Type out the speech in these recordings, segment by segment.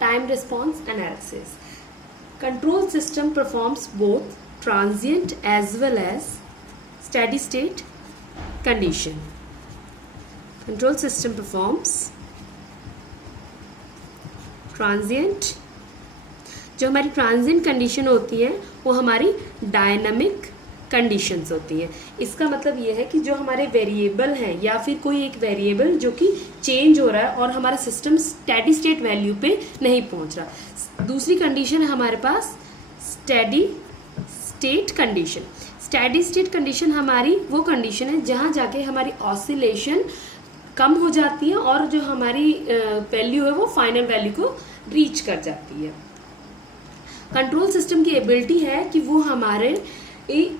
time response analysis. Control system performs both transient as well as steady state condition. Control system performs transient, जो हमारी transient condition होती है वो हमारी dynamic conditions होती हैं। इसका मतलब ये है कि जो हमारे वेरिएबल हैं या फिर कोई एक वेरिएबल जो कि चेंज हो रहा है और हमारा सिस्टम स्टेडी स्टेट वैल्यू पे नहीं पहुंच रहा। दूसरी कंडीशन है हमारे पास steady state condition. Steady state condition हमारी वो कंडीशन है जहां जाके हमारी ऑसिलेशन कम हो जाती है और जो हमारी वैल्यू है वो फाइनल वैल्यू को रीच कर जाती है। कंट्रोल सिस्टम की एबिलिटी है कि वो हमारे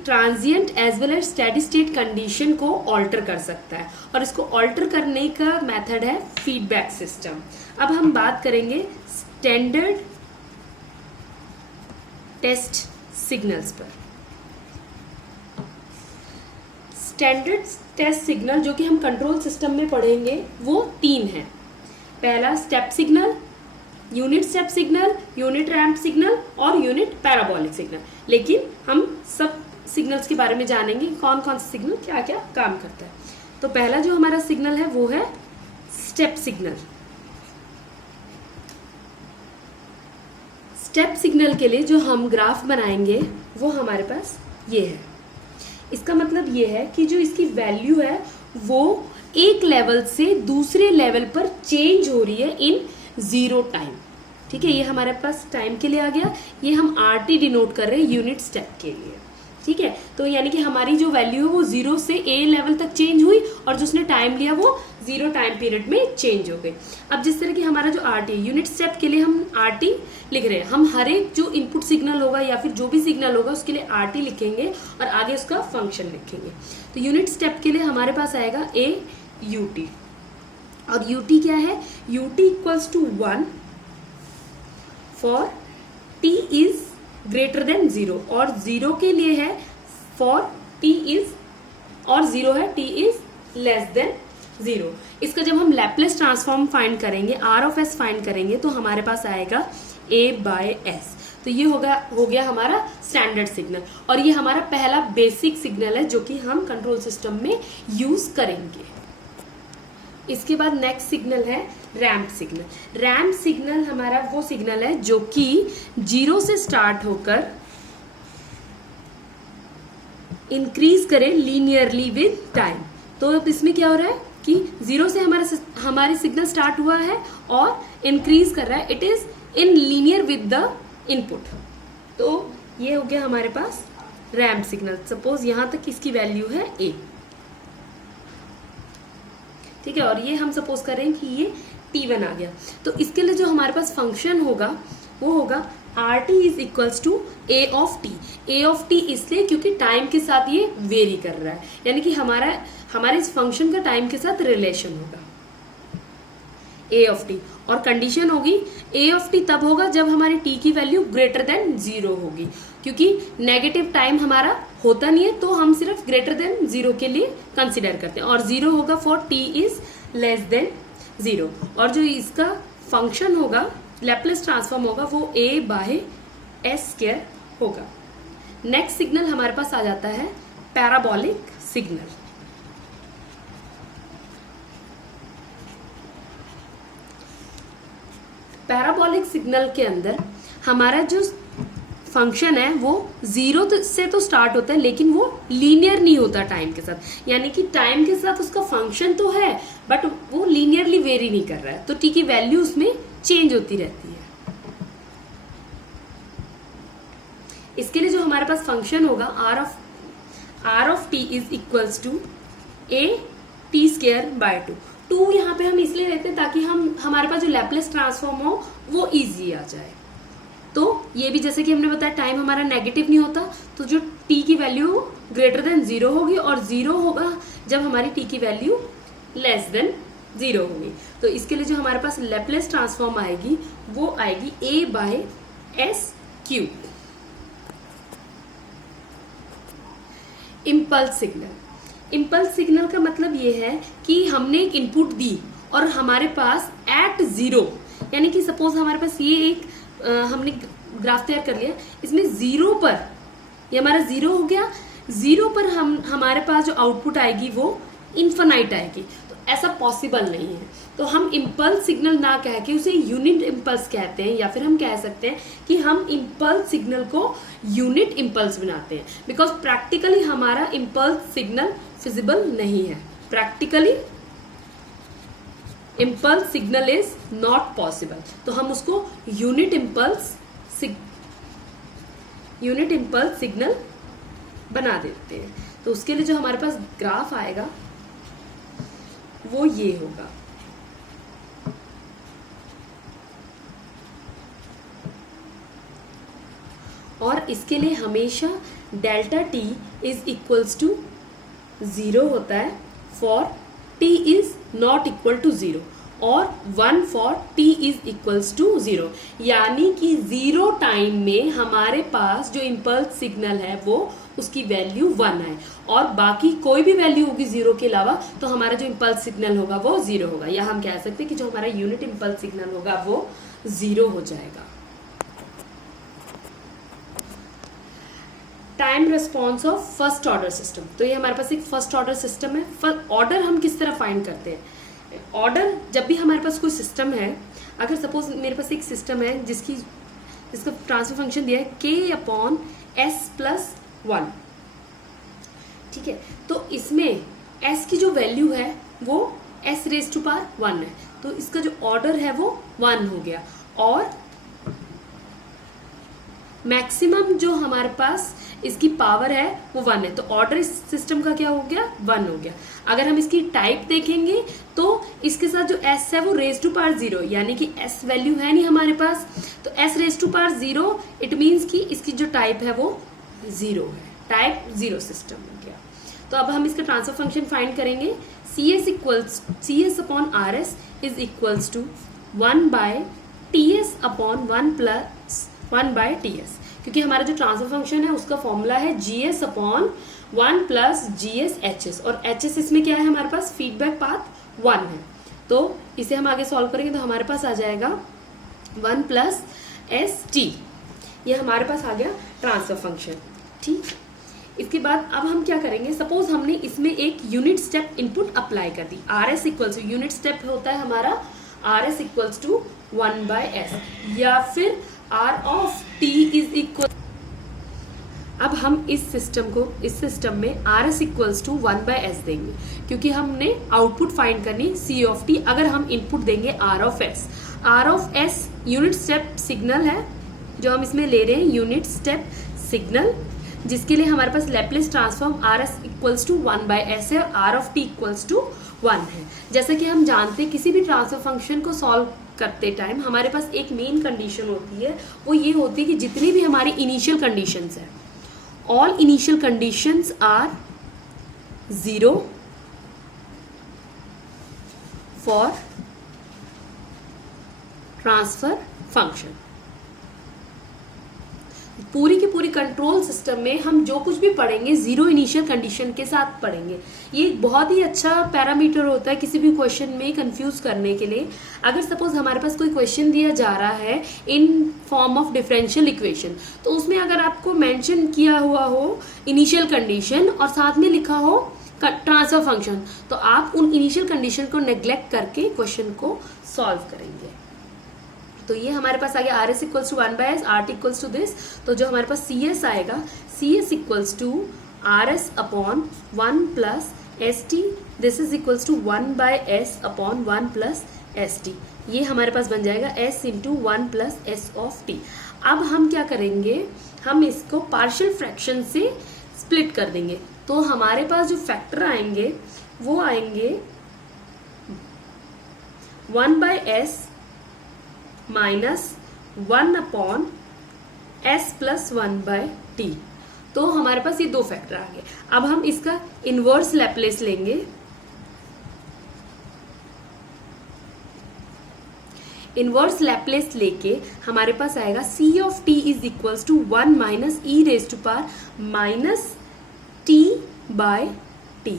transient as well as steady state condition को ऑल्टर कर सकता है और इसको ऑल्टर करने का मेथड है फीडबैक सिस्टम। अब हम बात करेंगे स्टैंडर्ड टेस्ट सिग्नल्स पर। स्टैंडर्ड टेस्ट सिग्नल जो कि हम कंट्रोल सिस्टम में पढ़ेंगे वो 3 है। पहला step signal, unit step signal, unit ramp signal और यूनिट पैराबोलिक सिग्नल। लेकिन हम सब सिग्नल्स के बारे में जानेंगे कौन कौन सा सिग्नल क्या क्या काम करता है। तो पहला जो हमारा सिग्नल है वो है स्टेप सिग्नल। स्टेप सिग्नल के लिए जो हम ग्राफ बनाएंगे वो हमारे पास ये है। इसका मतलब ये है कि जो इसकी वैल्यू है वो एक लेवल से दूसरे लेवल पर चेंज हो रही है इन 0 टाइम। ठीक है, ये हमारे पास टाइम के लिए आ गया। ये हम RT डिनोट कर रहे हैं यूनिट स्टेप के लिए। ठीक है, तो यानी कि हमारी जो वैल्यू है वो 0 से A लेवल तक चेंज हुई और जो उसने टाइम लिया वो 0 टाइम पीरियड में चेंज हो गई। अब जिस तरह की हमारा जो RT यूनिट स्टेप के लिए हम RT लिख रहे हैं, हम हर एक जो इनपुट सिग्नल होगा या फिर जो भी सिग्नल होगा उसके लिए RT लिखेंगे और आगे उसका फंक्शन लिखेंगे। तो यूनिट स्टेप के लिए हमारे पास आएगा AUT और UT क्या है? UT equals to 1 for T is greater than 0 और 0 के लिए है फॉर T इज और 0 है T इज लेस देन 0। इसका जब हम लैप्लेस ट्रांसफॉर्म फाइंड करेंगे, R ऑफ S फाइंड करेंगे तो हमारे पास आएगा A/S। तो ये हो गया हमारा स्टैंडर्ड सिग्नल और ये हमारा पहला बेसिक सिग्नल है जो कि हम कंट्रोल सिस्टम में यूज करेंगे। इसके बाद नेक्स्ट सिग्नल है रैंप सिग्नल। रैंप सिग्नल हमारा वो सिग्नल है जो कि 0 से स्टार्ट होकर इंक्रीज करे लीनियरली विद टाइम। तो अब इसमें क्या हो रहा है कि 0 से हमारी सिग्नल स्टार्ट हुआ है और इंक्रीज कर रहा है, it is in linear with the input. तो ये हो गया हमारे पास रैंप सिग्नल। सपोज यहां तक इसकी वैल्यू है A। ठीक है, और ये हम सपोज कर रहे हैं कि ये T1 आ गया। तो इसके लिए जो हमारे पास फंक्शन होगा वो होगा RT is equals to A of T। A of T इसलिए क्योंकि टाइम के साथ ये वेरी कर रहा है, यानी कि हमारे इस फंक्शन का टाइम के साथ रिलेशन होगा A ऑफ T। और कंडीशन होगी A ऑफ T तब होगा जब हमारी T की वैल्यू ग्रेटर देन 0 होगी, क्योंकि नेगेटिव टाइम हमारा होता नहीं है तो हम सिर्फ ग्रेटर देन 0 के लिए कंसिडर करते हैं। और 0 होगा for T is less than 0 और जो इसका फंक्शन होगा लैप्लेस ट्रांसफॉर्म होगा वो A/S² होगा। नेक्स्ट सिग्नल हमारे पास आ जाता है पैराबोलिक सिग्नल। पैराबोलिक सिग्नल के अंदर हमारा जो फंक्शन है वो 0 से तो स्टार्ट होता है लेकिन वो लीनियर नहीं होता टाइम के साथ, यानी कि टाइम के साथ उसका फंक्शन तो है बट वो लीनियरली वेरी नहीं कर रहा है, तो T की वैल्यू उसमें चेंज होती रहती है। इसके लिए जो हमारे पास फंक्शन होगा R of T is equals to AT² 2 यहाँ पे हम इसलिए लेते हैं ताकि हमारे पास जो लैप्लेस ट्रांसफॉर्म हो वो इजी आ जाए। तो ये भी जैसे कि हमने बताया टाइम हमारा नेगेटिव नहीं होता, तो जो T की वैल्यू ग्रेटर देन 0 होगी और 0 होगा जब हमारी T की वैल्यू लेस देन 0 होगी। तो इसके लिए जो हमारे पास लैप्लेस ट्रांसफॉर्म आएगी वो आएगी A/S³। Impulse signal. Impulse signal का मतलब ये है कि हमने एक इनपुट दी और हमारे पास एट 0 यानी कि सपोज हमारे पास ये एक हमने ग्राफ तैयार कर लिया, इसमें 0 पर, ये हमारा 0 हो गया, 0 पर हमारे पास जो आउटपुट आएगी वो इन्फिनाइट आएगी, तो ऐसा पॉसिबल नहीं है। तो हम इम्पल्स सिग्नल ना कह के उसे यूनिट इम्पल्स कहते हैं, या फिर हम कह सकते हैं कि हम इम्पल्स सिग्नल को यूनिट इम्पल्स बनाते हैं, बिकॉज प्रैक्टिकली हमारा इम्पल्स सिग्नल फिजिबल नहीं है। Practically impulse signal is not possible, तो हम उसको यूनिट इम्पल्स सिग्नल बना देते हैं। तो उसके लिए जो हमारे पास ग्राफ आएगा वो ये होगा। और इसके लिए हमेशा delta T is equals to 0 होता है for T is not equal to 0, और 1 for T is equals to 0, यानी कि 0 टाइम में हमारे पास जो इम्पल्स सिग्नल है वो उसकी वैल्यू 1 है, और बाकी कोई भी वैल्यू होगी 0 के अलावा तो हमारा जो इम्पल्स सिग्नल होगा वो 0 होगा, या हम कह सकते हैं कि जो हमारा यूनिट इम्पल्स सिग्नल होगा वो 0 हो जाएगा। Time response of first order system, तो ये हमारे पास एक फर्स्ट ऑर्डर सिस्टम है। ऑर्डर हम किस तरह फाइंड करते हैं? ऑर्डर जब भी हमारे पास कोई सिस्टम है, अगर सपोज मेरे पास एक सिस्टम है जिसका ट्रांसफर फंक्शन दिया है k/s+1, ठीक है, तो इसमें s की जो वैल्यू है वो s⁻1 है, तो इसका जो ऑर्डर है वो 1 हो गया, और मैक्सिमम जो हमारे पास इसकी पावर है वो 1 है, तो ऑर्डर इस सिस्टम का क्या हो गया? 1 हो गया। अगर हम इसकी टाइप देखेंगे तो इसके साथ जो s है वो r⁻0, यानी कि s वैल्यू है नहीं हमारे पास, तो s⁻0 इट मीन्स कि इसकी जो टाइप है वो 0 है, टाइप 0 सिस्टम हो गया। तो अब हम इसका ट्रांसफर फंक्शन फाइंड करेंगे। CS/RS is equals to 1/TS/1+1/TS, क्योंकि हमारा जो ट्रांसफर फंक्शन है उसका फॉर्मूला है GS/1+GS/HS, और HS इसमें क्या है? हमारे पास फीडबैक पाथ 1 है, तो इसे हम आगे सॉल्व करेंगे तो हमारे पास आ जाएगा 1+ST, ये हमारे पास आ गया ट्रांसफर फंक्शन। ठीक, इसके बाद अब हम क्या करेंगे? सपोज हमने इसमें एक यूनिट स्टेप इनपुट अप्लाई कर दी, RS equals to, unit step होता है हमारा RS इक्वल्स टू 1/S, या फिर R of T is equal, अब हम इस सिस्टम में RS इक्वल्स टू 1/S देंगे, क्योंकि हमने आउटपुट फाइंड करनी C of T, अगर हम इनपुट देंगे R of S unit step signal है जो हम इसमें ले रहे हैं, यूनिट स्टेप सिग्नल, जिसके लिए हमारे पास Laplace transform RS equals to 1/S है और R of T equals to 1 है। जैसा कि हम जानते हैं किसी भी ट्रांसफर फंक्शन को सॉल्व करते टाइम हमारे पास एक मेन कंडीशन होती है, वो ये होती है कि जितनी भी हमारी इनिशियल कंडीशंस है, all initial conditions are 0 for transfer function. पूरी की पूरी कंट्रोल सिस्टम में हम जो कुछ भी पढ़ेंगे 0 इनिशियल कंडीशन के साथ पढ़ेंगे। ये एक बहुत ही अच्छा पैरामीटर होता है किसी भी क्वेश्चन में कंफ्यूज करने के लिए। अगर सपोज हमारे पास कोई क्वेश्चन दिया जा रहा है in form of differential equation, तो उसमें अगर आपको मेंशन किया हुआ हो इनिशियल कंडीशन और साथ में लिखा हो ट्रांसफर फंक्शन, तो आप उन इनिशियल कंडीशन को नेग्लेक्ट करके क्वेश्चन को सॉल्व करेंगे। तो ये हमारे पास आ गया RS equals to 1/S, RT equals to this, तो जो हमारे पास CS आएगा, CS equals to RS upon 1+ST, this is equals to 1/S upon 1+ST। ये हमारे पास बन जाएगा S into 1+S of T। अब हम क्या करेंगे, हम इसको पार्शियल फ्रैक्शन से स्प्लिट कर देंगे, तो हमारे पास जो फैक्टर आएंगे वो आएंगे 1/S minus 1 upon S plus 1/T। तो हमारे पास ये दो फैक्टर आ गए। अब हम इसका इनवर्स लैप्लेस लेंगे। इनवर्स लैप्लेस लेके हमारे पास आएगा C of T is equals to 1 minus e raise to power minus T by T।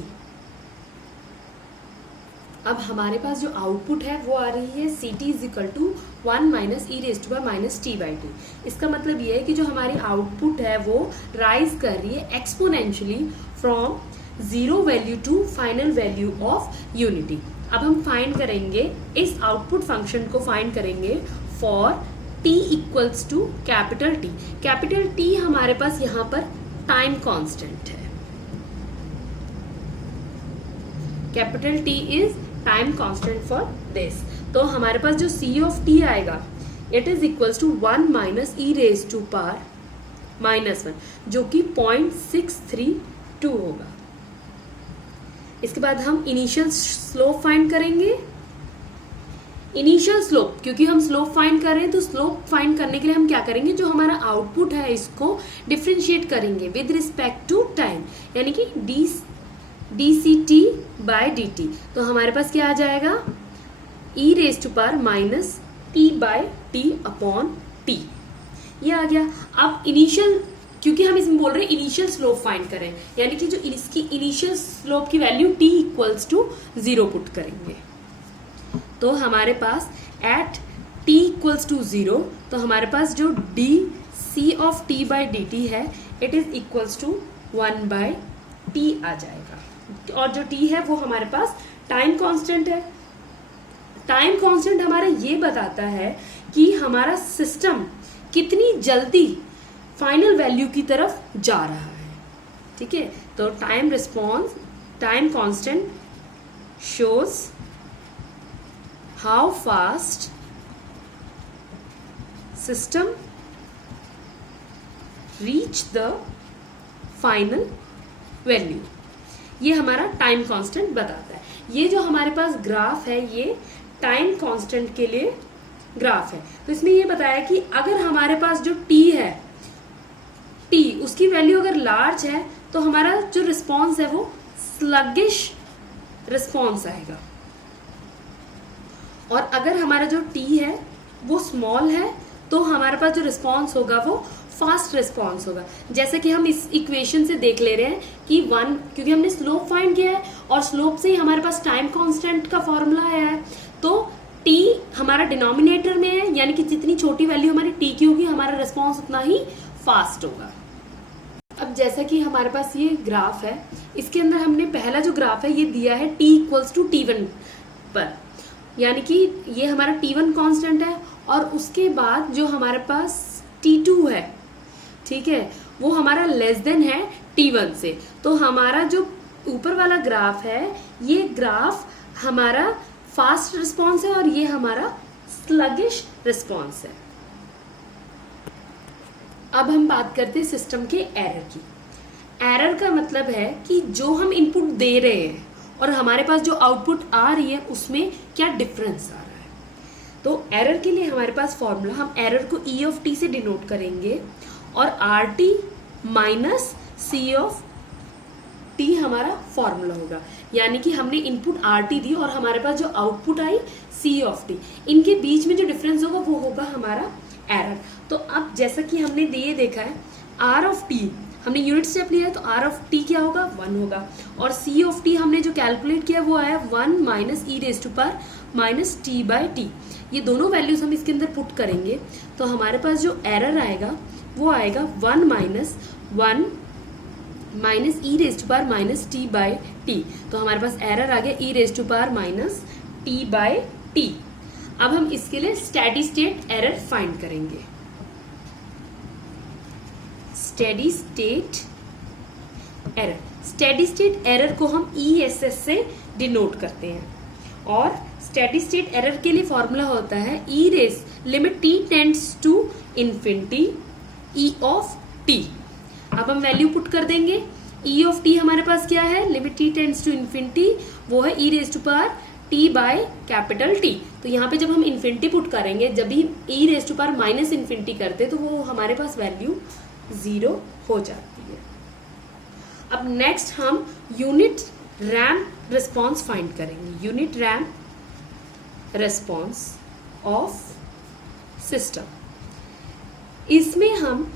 अब हमारे पास जो आउटपुट है वो आ रही है C T is equal to 1 minus E raise to power minus T by T. इसका मतलब ये है कि जो हमारी आउटपुट है वो राइज कर रही है exponentially from zero value to final value of unity. अब हम फाइंड करेंगे इस आउटपुट फंक्शन को, फाइंड करेंगे for t equals to capital T। Capital T हमारे पास यहाँ पर टाइम कांस्टेंट है, capital T is time constant for this. तो हमारे पास जो c ऑफ t आएगा it is equals to 1 minus E raise to power minus 1 जो कि 0.632 होगा। इसके बाद हम इनिशियल स्लोप फाइंड करेंगे। इनिशियल स्लोप, क्योंकि हम स्लोप फाइंड कर रहे हैं तो स्लोप फाइंड करने के लिए हम क्या करेंगे, जो हमारा आउटपुट है इसको डिफ्रेंशिएट करेंगे विद रिस्पेक्ट टू टाइम, यानी कि D C T by D T. तो हमारे पास क्या आ जाएगा, E raise to power minus T by T upon T, ये आ गया। अब इनिशियल, क्योंकि हम इसमें बोल रहे हैं इनिशियल स्लोप फाइंड करें, यानी कि जो इसकी इनिशियल स्लोप की value t equals to 0 put करेंगे। तो हमारे पास एट t इक्वल्स टू 0, तो हमारे पास जो D C of T by D T है it is equals to 1 by T आ जाएगा। और जो t है वो हमारे पास टाइम कांस्टेंट है। टाइम कांस्टेंट हमारा ये बताता है कि हमारा सिस्टम कितनी जल्दी फाइनल वैल्यू की तरफ जा रहा है, ठीक है। तो time response, time constant shows how fast system reach the final value, ये हमारा टाइम कांस्टेंट बताता है। ये जो हमारे पास ग्राफ है ये टाइम कांस्टेंट के लिए ग्राफ है। तो इसमें ये बताया कि अगर हमारे पास जो t है, t उसकी वैल्यू अगर लार्ज है तो हमारा जो रिस्पॉन्स है वो स्लगिश रिस्पॉन्स आएगा, और अगर हमारा जो t है वो स्मॉल है तो हमारे पास जो रिस्पॉन्स होगा वो फास्ट रिस्पॉन्स होगा। जैसे कि हम इस इक्वेशन से देख ले रहे हैं कि 1, क्योंकि हमने स्लोप फाइंड किया है और स्लोप से ही हमारे पास टाइम कांस्टेंट का फॉर्मूला आया है, तो t हमारा डिनोमिनेटर में है, यानी कि जितनी छोटी वैल्यू हमारी t की होगी हमारा रिस्पॉन्स उतना ही फास्ट होगा। अब जैसा कि हमारे पास ये ग्राफ है, इसके अंदर हमने पहला जो ग्राफ है ये दिया है t इक्वल्स टू t1 पर, यानी कि ये हमारा t1 कांस्टेंट है, और उसके बाद जो हमारे पास t2 है, ठीक है, वो हमारा लेस देन है t1 से। तो हमारा जो ऊपर वाला ग्राफ है ये ग्राफ हमारा फास्ट रिस्पॉन्स है और ये हमारा स्लगिश रिस्पॉन्स है। अब हम बात करते हैं सिस्टम के एरर की। एरर का मतलब है कि जो हम इनपुट दे रहे हैं और हमारे पास जो आउटपुट आ रही है उसमें क्या डिफरेंस आ रहा है। तो एरर के लिए हमारे पास फॉर्मूला, हम एरर को ई ऑफ टी से डिनोट करेंगे और r t minus c of t हमारा फॉर्मूला होगा। यानी कि हमने इनपुट आर टी दी और हमारे पास जो आउटपुट आई सी ऑफ टी, इनके बीच में जो डिफरेंस होगा वो होगा हमारा एरर। तो अब जैसा कि हमने ये देखा है आर ऑफ टी हमने यूनिट स्टेप लिया है, तो आर ऑफ टी क्या होगा 1 होगा, और सी ऑफ टी हमने जो कैलकुलेट किया वो आया 1 minus E raise to power minus T by t. ये दोनों वैल्यूज हम इसके अंदर पुट करेंगे तो हमारे पास जो एरर आएगा वो आएगा 1 minus E raise to power minus T by T. तो हमारे पास एरर आ गया E raise to power minus T by T. अब हम इसके लिए स्टेडी स्टेट एरर फाइंड करेंगे। Steady state error, steady state error को हम ESS से डिनोट करते हैं, और स्टेडी स्टेट एरर के लिए फॉर्मूला होता है E raise limit t tends to infinity E of t। अब हम वैल्यू पुट कर देंगे। ई ऑफ t हमारे पास क्या है, limit t tends to infinity, वो है E raise to power t by capital T। तो यहाँ पे जब हम इन्फिनिटी पुट करेंगे, जब भी E raise to power minus infinity करते तो वो हमारे पास वैल्यू 0 हो जाती है। अब नेक्स्ट हम यूनिट रैम्प रिस्पॉन्स फाइंड करेंगे। Unit ramp response of system, इसमें हम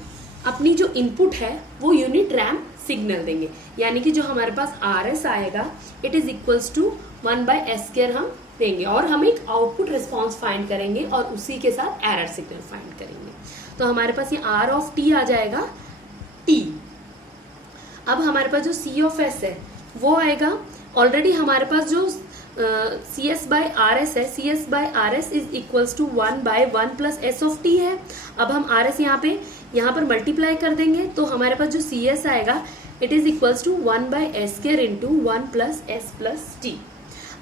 अपनी जो इनपुट है वो यूनिट रैम्प सिग्नल देंगे, यानी कि जो हमारे पास RS आएगा it is equals to 1/s² हम देंगे और हम एक आउटपुट रिस्पॉन्स फाइंड करेंगे और उसी के साथ एरर सिग्नल फाइंड करेंगे। तो हमारे पास ये r ऑफ t आ जाएगा t। अब हमारे पास जो c ऑफ s है वो आएगा, ऑलरेडी हमारे पास जो CS/RS है, CS/RS is equals to 1/1 plus s of t है। अब हम RS यहाँ पर मल्टीप्लाई कर देंगे तो हमारे पास जो CS आएगा it is equals to 1/s² into 1 plus s plus t।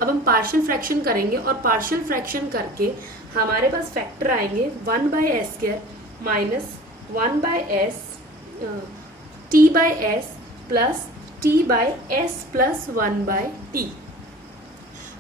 अब हम पार्शियल फ्रैक्शन करेंगे और पार्शियल फ्रैक्शन करके हमारे पास फैक्टर आएंगे 1/s² minus 1/s t/s plus t/s plus 1/t।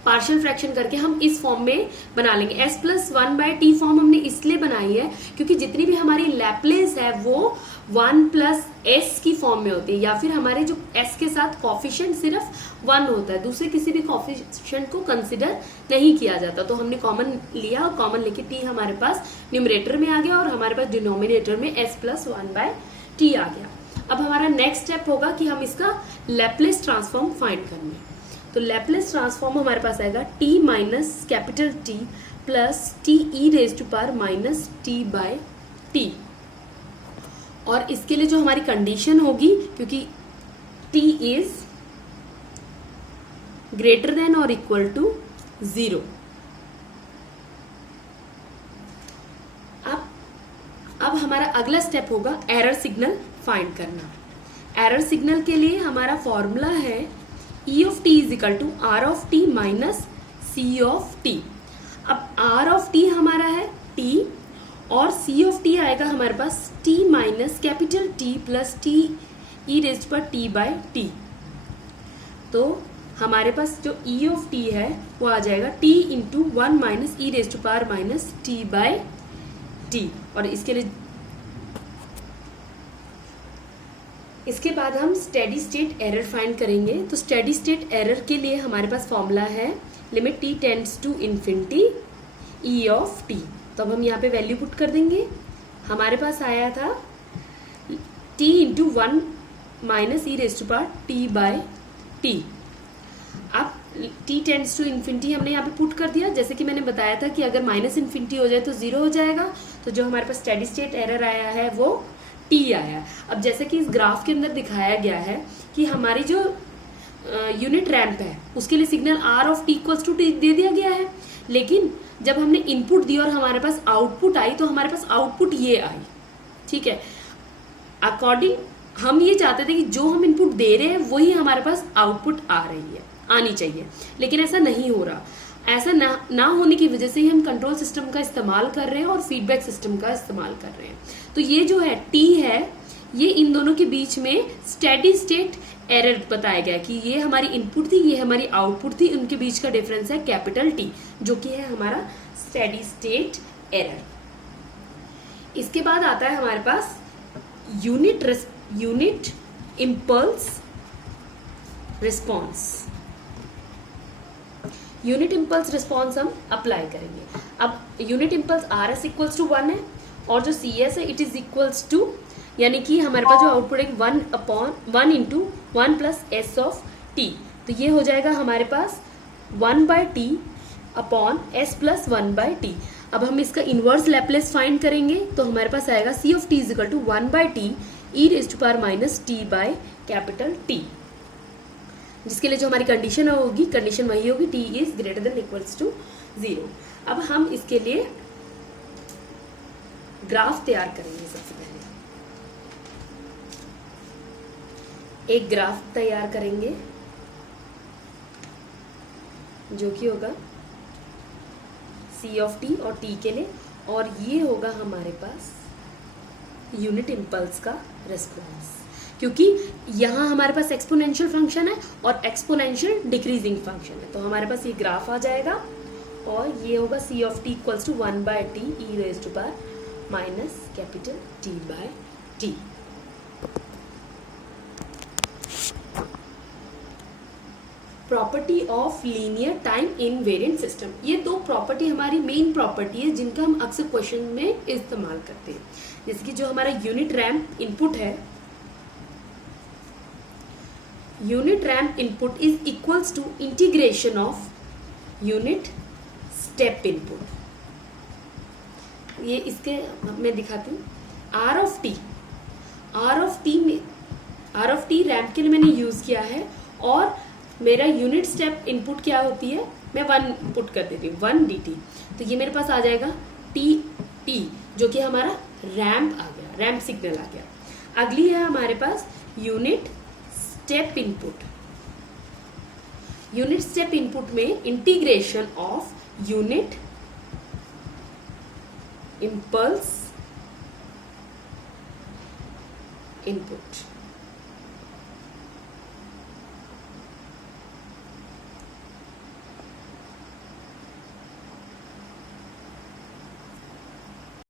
Partial fraction करके हम इस फॉर्म में बना लेंगे। s प्लस 1/t फॉर्म हमने इसलिए बनाई है क्योंकि जितनी भी हमारी लैप्लेस है वो 1 प्लस s की फॉर्म में होती है, या फिर हमारे जो s के साथ कॉफिशिएंट सिर्फ 1 होता है, दूसरे किसी भी कॉफिशिएंट को कंसिडर नहीं किया जाता। तो हमने कॉमन लिया और कॉमन लेके t हमारे पास न्यूमरेटर में आ गया और हमारे पास डिनोमिनेटर में s प्लस 1/t आ गया। अब हमारा नेक्स्ट स्टेप होगा कि हम इसका लैप्लेस ट्रांसफॉर्म फाइंड करना। तो लैप्लेस ट्रांसफॉर्म हमारे पास आएगा t minus capital T plus t e raise to power minus t/t। और इसके लिए जो हमारी कंडीशन होगी, क्योंकि t इज ग्रेटर देन और इक्वल टू 0। अब हमारा अगला स्टेप होगा एरर सिग्नल फाइंड करना। एरर सिग्नल के लिए हमारा फॉर्मूला है E of t is equal to R of t minus C of t। अब R of t हमारा है t और C of t आएगा हमारे पास t minus capital T plus t e raised पर t/t। तो हमारे पास जो E of t है वो आ जाएगा t into 1 minus e raised पर माइनस t/t। और इसके बाद हम स्टेडी स्टेट एरर फाइंड करेंगे। तो स्टेडी स्टेट एरर के लिए हमारे पास फॉर्मूला है limit t tends to infinity e of t। तो अब हम यहाँ पे वैल्यू पुट कर देंगे। हमारे पास आया था t into 1 minus e raise to power t/t। अब t टेंड्स टू इन्फिनिटी हमने यहाँ पे पुट कर दिया। जैसे कि मैंने बताया था कि अगर माइनस इन्फिनिटी हो जाए तो 0 हो जाएगा। तो जो हमारे पास स्टेडी स्टेट एरर आया है वो t आया। अब जैसे कि इस ग्राफ के अंदर दिखाया गया है कि हमारी जो यूनिट रैंप है उसके लिए signal r of t equals to t दे दिया गया है, लेकिन जब हमने इनपुट दी और हमारे पास आउटपुट आई तो हमारे पास आउटपुट ये आई। ठीक है, अकॉर्डिंग हम ये चाहते थे कि जो हम इनपुट दे रहे हैं वही हमारे पास आउटपुट आनी चाहिए, लेकिन ऐसा नहीं हो रहा। ऐसा ना होने की वजह से ही हम कंट्रोल सिस्टम का इस्तेमाल कर रहे हैं और फीडबैक सिस्टम का इस्तेमाल कर रहे हैं। तो ये जो है t है, ये इन दोनों के बीच में स्टेडी स्टेट एरर बताया गया कि ये हमारी इनपुट थी, ये हमारी आउटपुट थी, उनके बीच का डिफरेंस है कैपिटल T, जो कि है हमारा स्टेडी स्टेट एरर। इसके बाद आता है हमारे पास unit impulse response. Unit impulse response हम अप्लाई करेंगे। अब unit impulse RS equals to 1 है और जो CS है इट इज इक्वल्स टू, यानी कि हमारे पास जो आउटपुट है 1 into 1 plus s of t। तो ये हो जाएगा हमारे पास 1/t upon s plus 1/t। अब हम इसका इनवर्स लैप्लेस फाइंड करेंगे तो हमारे पास आएगा c of t is equal to 1/t e raise to power minus t/T, जिसके लिए जो हमारी कंडीशन होगी, कंडीशन वही होगी t is greater than equals to 0। अब हम इसके लिए ग्राफ तैयार करेंगे। सबसे पहले एक ग्राफ तैयार करेंगे जो कि होगा c ऑफ t और t के लिए, और ये होगा हमारे पास यूनिट इम्पल्स का रेस्पॉन्स, क्योंकि यहाँ हमारे पास एक्सपोनेंशियल फंक्शन है और एक्सपोनेंशियल डिक्रीजिंग फंक्शन है। तो हमारे पास ये ग्राफ आ जाएगा और ये होगा c of t equals to 1/t e raise to power minus capital t/t। Property of linear time invariant system. ये दो प्रॉपर्टी हमारी मेन प्रॉपर्टी है जिनका हम अक्सर क्वेश्चन में इस्तेमाल करते हैं। जैसे कि जो हमारा यूनिट रैंप इनपुट है, unit ramp input is equals to integration of unit step input. ये इसके मैं दिखाती हूँ। आर ऑफ टी रैम्प के लिए मैंने यूज किया है, और मेरा यूनिट स्टेप इनपुट क्या होती है, मैं 1 पुट कर देती हूँ, 1 dt। तो ये मेरे पास आ जाएगा टी, जो कि हमारा रैम्प आ गया, रैम्प सिग्नल आ गया। अगली है हमारे पास unit step input. Unit step input में integration of unit impulse input.